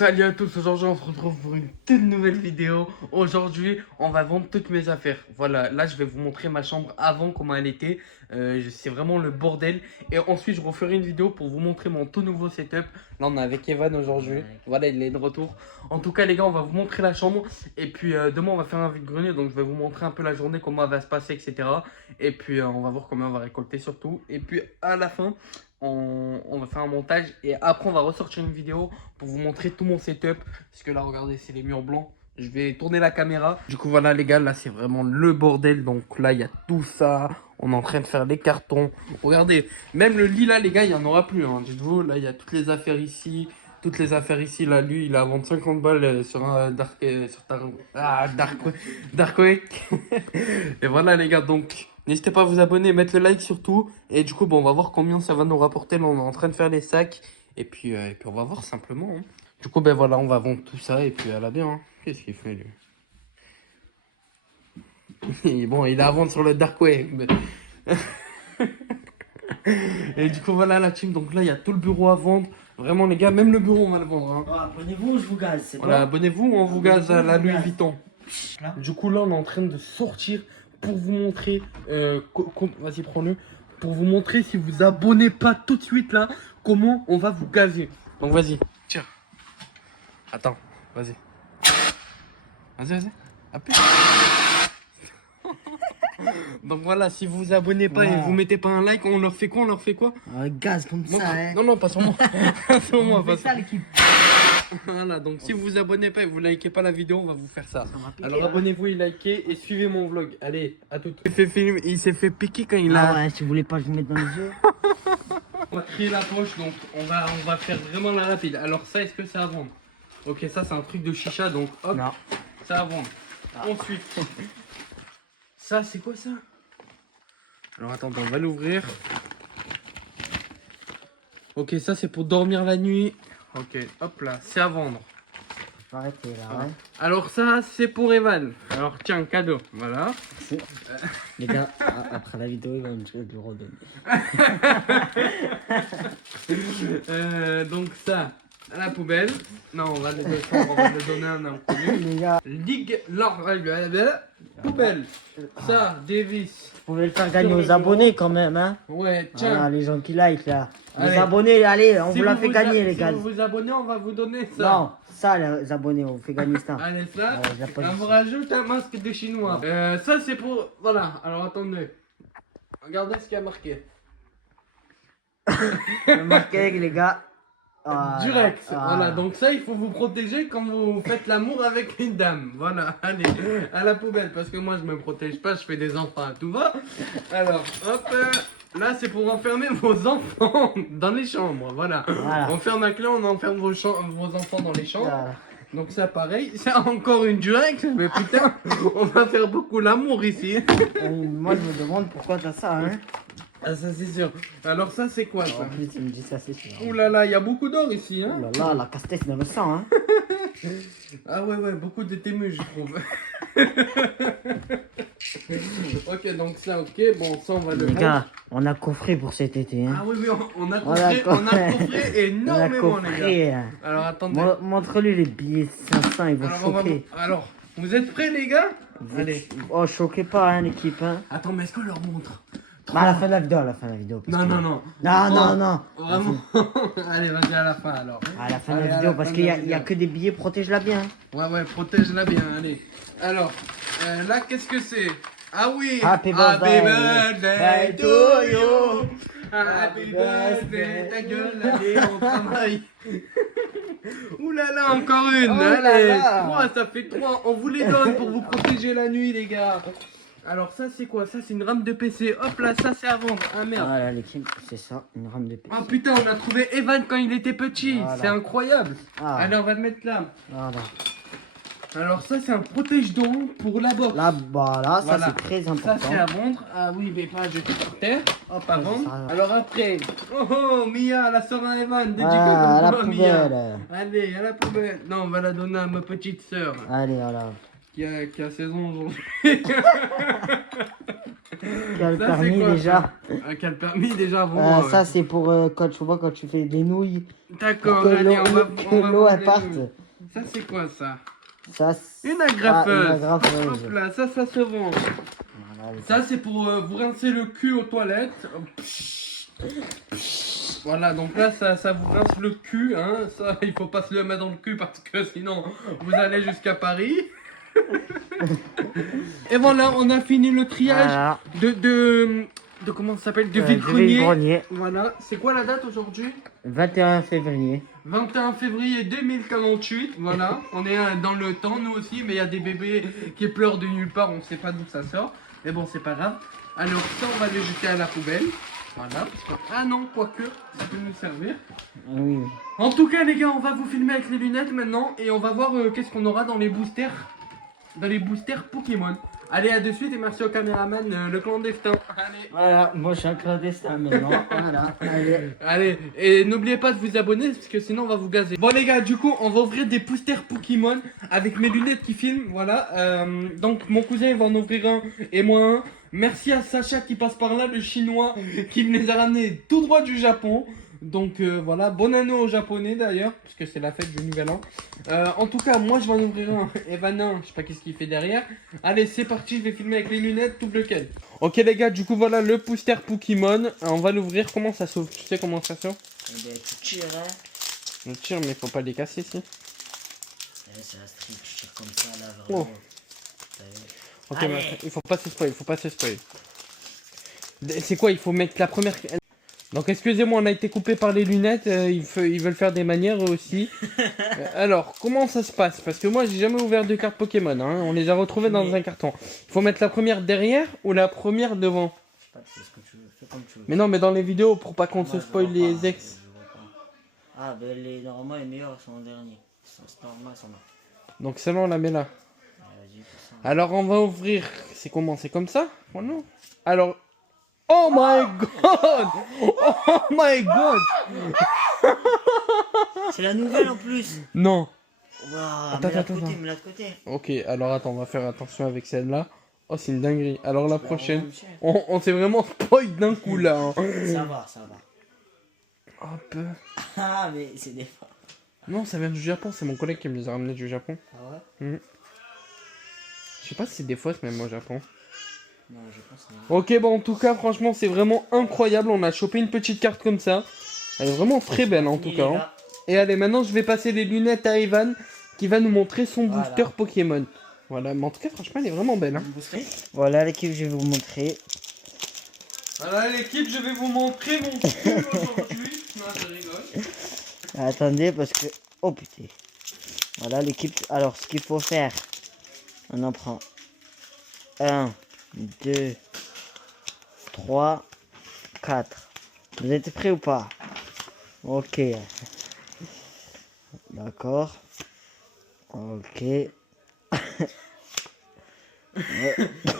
Salut à tous, aujourd'hui on se retrouve pour une toute nouvelle vidéo. Aujourd'hui on va vendre toutes mes affaires. Voilà, là je vais vous montrer ma chambre avant comment elle était. C'est vraiment le bordel. Et ensuite je referai une vidéo pour vous montrer mon tout nouveau setup. Là on est avec Evan aujourd'hui. Voilà, il est de retour. En tout cas les gars, on va vous montrer la chambre. Et puis demain on va faire un vide-grenier. Donc je vais vous montrer un peu la journée, comment elle va se passer, etc. Et puis on va voir combien on va récolter surtout. Et puis à la fin on va faire un montage. Et après on va ressortir une vidéo pour vous montrer tout mon setup. Parce que là, regardez, c'est les murs blancs. Je vais tourner la caméra. Du coup, voilà, les gars, là, c'est vraiment le bordel. Donc là, il y a tout ça. On est en train de faire les cartons. Regardez, même le lit, là, les gars, il n'y en aura plus. Hein. Dites-vous, là, il y a toutes les affaires ici. Toutes les affaires ici, là, lui, il a vendu 50 balles sur un Dark Web. Et voilà, les gars, donc, n'hésitez pas à vous abonner, mettre le like surtout. Et du coup, bon, on va voir combien ça va nous rapporter. Là, on est en train de faire les sacs. Et puis on va voir simplement. Hein. Du coup, ben voilà, on va vendre tout ça et puis elle a bien. Hein. Qu'est-ce qu'il fait, lui? Bon, il a à vendre sur le Dark Web. Et du coup, voilà la team. Donc là, il y a tout le bureau à vendre. Vraiment, les gars, même le bureau, on va le vendre. Hein. Ah, abonnez-vous, je vous gaze, c'est Voilà, bon. abonnez-vous ou on vous gaze à la Louis Vuitton. Là. Du coup, là, on est en train de sortir pour vous montrer. Vas-y, prends-le. Pour vous montrer, si vous abonnez pas tout de suite là, comment on va vous gazer. Donc, vas-y. Tiens. Attends, vas-y. Vas-y. Appuie. Donc voilà, si vous vous abonnez pas et vous mettez pas un like, on leur fait quoi? On leur fait quoi? Gaz comme Non, ça, hein. non, pas sur moi. Pas sur moi, pas sur ça, l'équipe. Voilà, donc si vous vous abonnez pas et vous likez pas la vidéo, on va vous faire ça. Alors hein. abonnez-vous et likez et suivez mon vlog. Allez, à tout. Il s'est fait piquer quand il a... Ah ouais, si vous voulez pas, je vous mets dans les yeux. On va trier la poche, donc on va faire vraiment la rapide. Alors ça, est-ce que c'est à vendre? Ok, ça c'est un truc de chicha, donc hop, Non. c'est à vendre. Ensuite, ça c'est quoi ça? Alors attends, on va l'ouvrir. Ok, ça c'est pour dormir la nuit. Ok, hop là, c'est à vendre. Je vais arrêter là, Voilà. ouais. Alors ça, c'est pour Evan. Alors tiens, cadeau, voilà. Les gars, après la vidéo, il va me le redonner. Donc ça, à la poubelle. Non, on va le donner à un inconnu. Les gars, Ligue, poubelle. Ça, Davis. vous pouvez le faire gagner aux abonnés quand même, hein. Ouais, tiens. Voilà, les gens qui like là. Allez. Les abonnés, allez, on Si vous la fait gagner, les si gars. vous vous abonnez, on va vous donner ça. Non, ça, les abonnés, on vous fait gagner ça. Allez, ça. Ouais, je l'ai pas On dit. vous rajoute un masque de chinois. Ça, c'est pour... Voilà, alors attendez. Regardez ce qu'il y a marqué. Remarquez, les gars. Voilà. Durex, Voilà. voilà, donc ça il faut vous protéger quand vous faites l'amour avec une dame. Voilà, allez, à la poubelle, parce que moi je me protège pas, je fais des enfants à tout va. Alors, hop, là c'est pour enfermer vos enfants dans les chambres, voilà. Voilà. On ferme la clé, on enferme vos enfants dans les chambres. Voilà. Donc ça pareil, c'est encore une Durex, mais putain, on va faire beaucoup l'amour ici. Moi, je me demande pourquoi t'as ça, hein. Ah ça c'est sûr. Alors ça c'est quoi ça? En plus, il me dit ça, c'est sûr. Ouh là là, il y a beaucoup d'or ici, hein. Oh là là, la casse-tête dans le sang, hein. Ah ouais, beaucoup de témus, je trouve. Ok, donc ça, ok, bon, ça, on va le Les vendre. gars, on a coffré pour cet été, hein. Ah oui, on a On a coffré, on a coffré énormément, les gars. coffré, hein. Alors, attendez. Montre-lui les billets 500, ils vont choquer. Alors, vous êtes prêts, les gars? Allez. Oh, choquez pas, hein, l'équipe, hein. Attends, mais est-ce qu'on leur montre? Bah, à la fin de la vidéo, à la fin de la vidéo. parce Non, que- non, non. Non. Vraiment. Allez, vas-y, à la fin, alors. À la fin de Allez, la à vidéo, la parce fin qu'il de y, la a vidéo. que des billets, protège-la bien. Ouais, protège-la bien, allez. Alors, là, qu'est-ce que c'est? Ah oui! Happy birthday. birthday to you! Happy birthday, ta gueule, allez, on travaille! Ouh là là, encore une! Oh là Allez! là. 3, ça fait 3, on vous les donne pour vous protéger la nuit, les gars! Alors, ça, c'est quoi? Ça, c'est une rame de PC. Hop là, ça, c'est à vendre. Ah merde! Voilà, l'équipe, c'est ça, une rame de PC. Oh putain, on a trouvé Evan quand il était petit! Voilà. C'est incroyable! Ah. Allez, on va le mettre là. Voilà. Alors, ça, c'est un protège-dents pour la boxe. Là, voilà, ça Voilà. c'est très Ça important. c'est à vendre. Ah oui, mais pas jeter par terre. Hop, à ça vendre. sert à rien. Alors après, oh Mia, la sœur à Evan, dédicace Ah, à la pour toi, Mia. poubelle. Allez, à la poubelle. Non, on va la donner à ma petite sœur. Allez, voilà. qui a 16 ans aujourd'hui. Qui a le Ça, c'est permis quoi, déjà. Qui a le permis déjà bon. Ça, c'est pour quand tu vois, quand tu fais des nouilles. Pour D'accord, que allez, on va que on va l'eau prendre elle les parte. deux. Ça, c'est quoi ça? Ça, Une une agrafeuse. agrafeuse. Hop là, ça se vend. Voilà, les Ça, c'est pour vous rincer le cul aux toilettes. Voilà, donc là, ça vous rince le cul. Hein. Ça, il faut pas se le mettre dans le cul parce que sinon, vous allez jusqu'à Paris. Et voilà, on a fini le triage Voilà. de comment ça s'appelle? De De vide-grenier. vide-grenier. Voilà, c'est quoi la date aujourd'hui? 21 février. 21 février 2048, voilà, on est dans le temps nous aussi, mais il y a des bébés qui pleurent de nulle part, on sait pas d'où ça sort, mais bon c'est pas grave. Alors ça on va le jeter à la poubelle, voilà, parce que, ah non, quoique, ça peut nous servir. Oui. En tout cas les gars, on va vous filmer avec les lunettes maintenant, et on va voir qu'est-ce qu'on aura dans les boosters Pokémon. Allez, à de suite et merci au caméraman, le clandestin. Allez. Voilà, moi je suis un clandestin maintenant. Voilà, allez. Allez, et n'oubliez pas de vous abonner parce que sinon on va vous gazer. Bon les gars, du coup on va ouvrir des boosters Pokémon avec mes lunettes qui filment, voilà. Donc mon cousin il va en ouvrir un et moi un. Merci à Sacha qui passe par là, le chinois, qui me les a ramenés tout droit du Japon. Donc voilà, bonne année aux japonais d'ailleurs, parce que c'est la fête du nouvel an. En tout cas, moi je vais en ouvrir un, Evan un, je sais pas qu'est-ce qu'il fait derrière. Allez, c'est parti, je vais filmer avec les lunettes, tout lequel. Ok les gars, du coup voilà le booster Pokémon. On va l'ouvrir, comment ça s'ouvre? Tu sais comment ça s'ouvre? Eh ben, tu tires, hein. On tire, mais faut pas les casser ici. C'est la street, tu tires comme ça là, vraiment. Ok, Allez. mais il faut pas se spoil, faut pas se spoil. C'est quoi, il faut mettre la première... Donc excusez-moi, on a été coupé par les lunettes, ils veulent faire des manières eux aussi. Alors, comment ça se passe? Parce que moi j'ai jamais ouvert de cartes Pokémon, hein. On les a retrouvées dans un carton. Il faut mettre la première derrière ou la première devant? Je sais pas, tu fais ce que tu veux, fais comme tu veux. Mais non, mais dans les vidéos, pour pas qu'on Moi, se je spoil vois les pas, ex. je vois pas. Ah, ben normalement les meilleurs sont en dernier. C'est normal, ça marche. Donc celle-là on la met là. Vas-y, fais ça. Alors on va ouvrir, c'est comment? C'est comme ça? Oh non. Alors, oh my god! Oh my god! C'est la nouvelle en plus. Non. Waouh, Attends, mets la de attends, côté, attends. mets la de côté. Ok, alors attends, on va faire attention avec celle-là. Oh, c'est une dinguerie. Alors la prochaine, vraiment cher. on s'est vraiment spoil d'un coup là. Hein. Ça va, ça va. Hop. Ah, mais c'est des fois. Non, ça vient du Japon, c'est mon collègue qui me les a ramenés du Japon. Ah ouais? Je sais pas si c'est des fausses même au Japon. Non, je pense que non. Ok, bon en tout cas, franchement, c'est vraiment incroyable. On a chopé une petite carte comme ça. Elle est vraiment très belle en tout Fini, cas. les Hein. gars. Et allez, maintenant je vais passer les lunettes à Evan qui va nous montrer son Voilà. booster Pokémon. Voilà, mais en tout cas, franchement, elle est vraiment belle. Hein. Voilà l'équipe, je vais vous montrer. Voilà l'équipe, je vais vous montrer mon pull aujourd'hui. Non, je rigole. Attendez, parce que... Oh putain. Voilà l'équipe. Alors, ce qu'il faut faire, on en prend 1, 2, 3, 4. Vous êtes prêts ou pas? Ok. D'accord. Ok.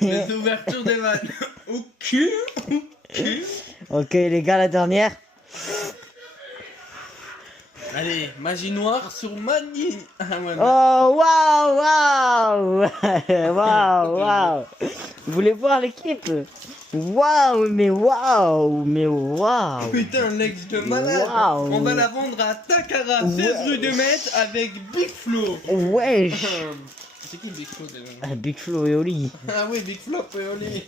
Les ouvertures des vannes. Ok. Ok les gars, la dernière. Allez, magie noire sur magie. Ah, ouais, Oh waouh waouh waouh waouh. Vous voulez voir l'équipe? Waouh mais waouh mais waouh. Putain, l'ex de malade. Waouh. On va la vendre à Takara, 16 Ouais. rue de Metz avec Big Flo. Wesh. C'est qui Big Flo déjà? Ah, Big Flo et Oli. Ah oui, Big Flo et Oli.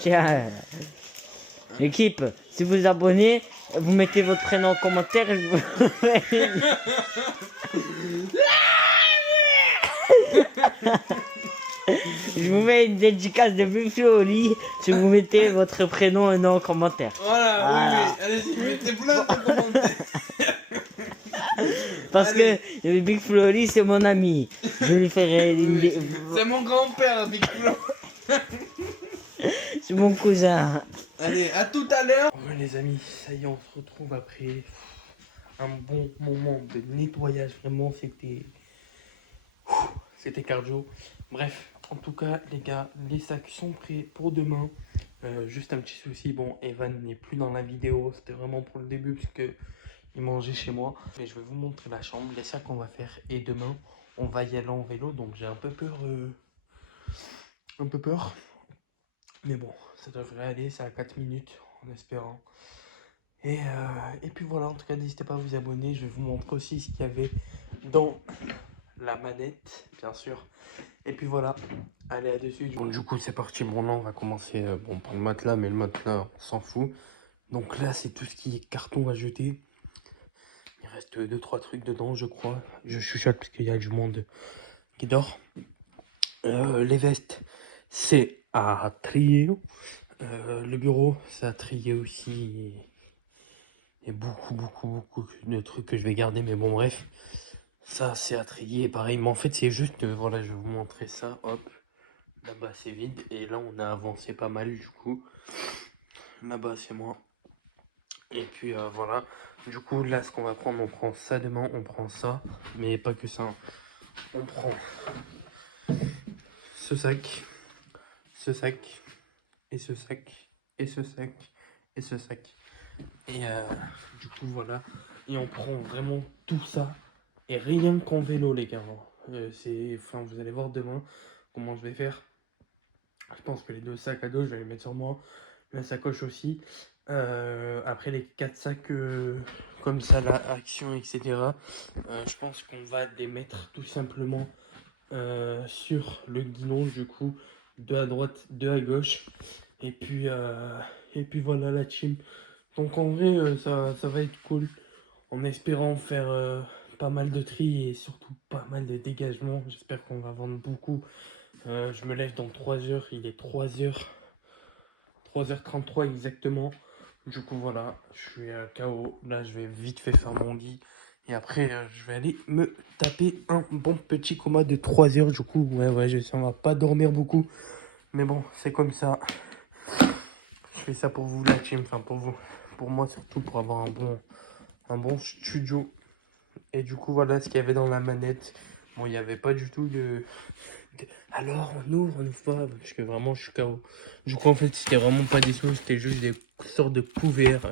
Tiens. L'équipe, si vous abonnez, vous mettez votre prénom en commentaire. Et je vous mets une dédicace de Big Flo et Oli si vous mettez votre prénom et nom en commentaire. Voilà, Voilà. oui, allez-y, mettez plein de commentaires. Parce Allez. que Big Flo et Oli, c'est mon ami. Je lui ferai une... C'est mon grand-père, Big Flo. C'est mon cousin. Allez, à tout à l'heure. Ouais, les amis, ça y est, on se retrouve après un bon moment de nettoyage. Vraiment, c'était cardio. Bref, en tout cas, les gars, les sacs sont prêts pour demain. Juste un petit souci. Bon, Evan n'est plus dans la vidéo. C'était vraiment pour le début, parce que y manger chez moi. Mais je vais vous montrer la chambre, les sacs qu'on va faire. Et demain, on va y aller en vélo. Donc j'ai un peu peur. Un peu peur. Mais bon, ça devrait aller. C'est à 4 minutes en espérant. Et puis voilà, en tout cas, n'hésitez pas à vous abonner. Je vais vous montrer aussi ce qu'il y avait dans la manette, bien sûr. Et puis voilà, allez, à dessus. Bon, du coup, c'est parti. Bon, là, on va commencer bon, par le matelas, mais le matelas, on s'en fout. Donc là, c'est tout ce qui est carton à jeter. Il reste 2-3 trucs dedans, je crois. Je chuchote parce qu'il y a du monde qui dort. Les vestes, c'est à trier. Le bureau, c'est à trier aussi. Et beaucoup de trucs que je vais garder. Mais bon, bref. Ça, c'est à trier. Pareil, mais en fait, c'est juste... voilà, je vais vous montrer ça. Hop. Là-bas, c'est vide. Et là, on a avancé pas mal, du coup. Là-bas, c'est moi. Et puis, voilà. Du coup, là, ce qu'on va prendre, on prend ça demain. On prend ça. Mais pas que ça. Hein. On prend ce sac. Ce sac. Et ce sac. Et ce sac. Et ce sac. Et du coup, voilà. Et on prend vraiment tout ça. Et rien qu'en vélo, les gars. Enfin, vous allez voir demain comment je vais faire. Je pense que les 2 sacs à dos, je vais les mettre sur moi. La sacoche aussi. Après, les 4 sacs comme ça, la action, etc. Je pense qu'on va les mettre tout simplement sur le guidon, du coup. 2 à droite, 2 à gauche. Et puis voilà la team. Donc en vrai, ça va être cool. En espérant faire pas mal de tri et surtout pas mal de dégagement. J'espère qu'on va vendre beaucoup. Je me lève dans 3 heures. Il est 3h33 exactement. Du coup, voilà. Je suis à KO. Là, je vais vite fait faire mon lit. Et après, je vais aller me taper un bon petit coma de 3 heures. Du coup, ouais, je sais, on va pas dormir beaucoup. Mais bon, c'est comme ça. Je fais ça pour vous, la team. Enfin, pour vous. Pour moi, surtout, pour avoir un bon studio. Et du coup, voilà ce qu'il y avait dans la manette. Bon, il n'y avait pas du tout Alors, on ouvre pas. Parce que vraiment, je suis KO. Du coup, en fait, c'était vraiment pas des sous. C'était juste des sortes de couverts.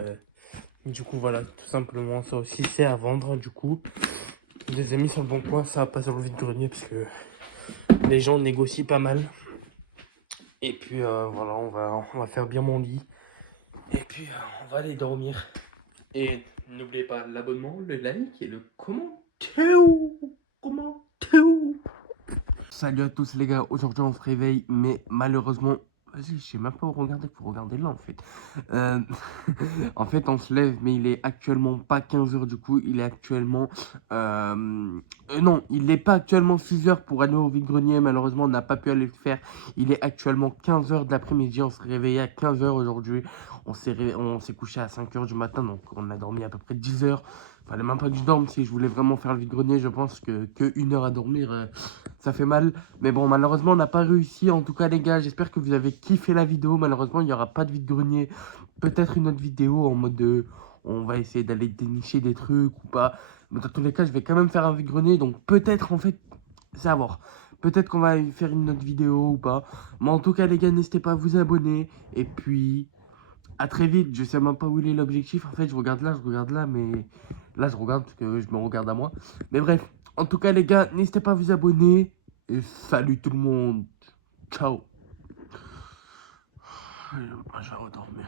Du coup, voilà, tout simplement. Ça aussi, c'est à vendre. Du coup, je les ai mis sur le bon coin. Ça va pas sur le vide-grenier. Parce que les gens négocient pas mal. Et puis, voilà, on va faire bien mon lit. Et puis, on va aller dormir. Et n'oubliez pas l'abonnement, le like et le commentaire. Salut à tous les gars, aujourd'hui on se réveille, mais malheureusement, vas-y, je sais même pas où regarder, faut regarder là en fait. Euh, en fait on se lève, mais il est actuellement pas 15 h du coup, il est actuellement... non, il n'est pas actuellement 6 h pour aller au vide-grenier, malheureusement on n'a pas pu aller le faire. Il est actuellement 15 h de l'après-midi, on s'est réveillé à 15 h aujourd'hui. On s'est couché à 5 h du matin, donc on a dormi à peu près 10 h. Fallait même pas que je dorme si je voulais vraiment faire le vide-grenier, je pense que 1 heure à dormir... ça fait mal, mais bon, malheureusement, on n'a pas réussi. En tout cas, les gars, j'espère que vous avez kiffé la vidéo. Malheureusement, il n'y aura pas de vide-grenier. Peut-être une autre vidéo en mode de... On va essayer d'aller dénicher des trucs ou pas. Mais dans tous les cas, je vais quand même faire un vide-grenier. Donc peut-être, en fait, c'est à voir. Peut-être qu'on va faire une autre vidéo ou pas. Mais en tout cas, les gars, n'hésitez pas à vous abonner. Et puis, à très vite. Je sais même pas où il est l'objectif. En fait, je regarde là, mais... Là, je regarde parce que je me regarde à moi. Mais bref, en tout cas, les gars, n'hésitez pas à vous abonner. Et salut tout le monde. Ciao. Je vais redormir.